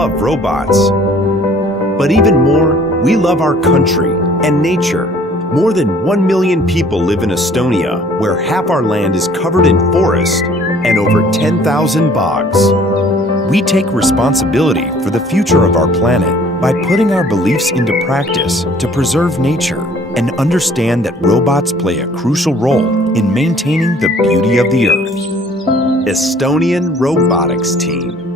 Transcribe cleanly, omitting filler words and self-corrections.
love robots. But even more, we love our country and nature. More than 1 million people live in Estonia, where half our land is covered in forest and over 10,000 bogs. We take responsibility for the future of our planet by putting our beliefs into practice to preserve nature and understand that robots play a crucial role in maintaining the beauty of the Earth. Estonian Robotics Team.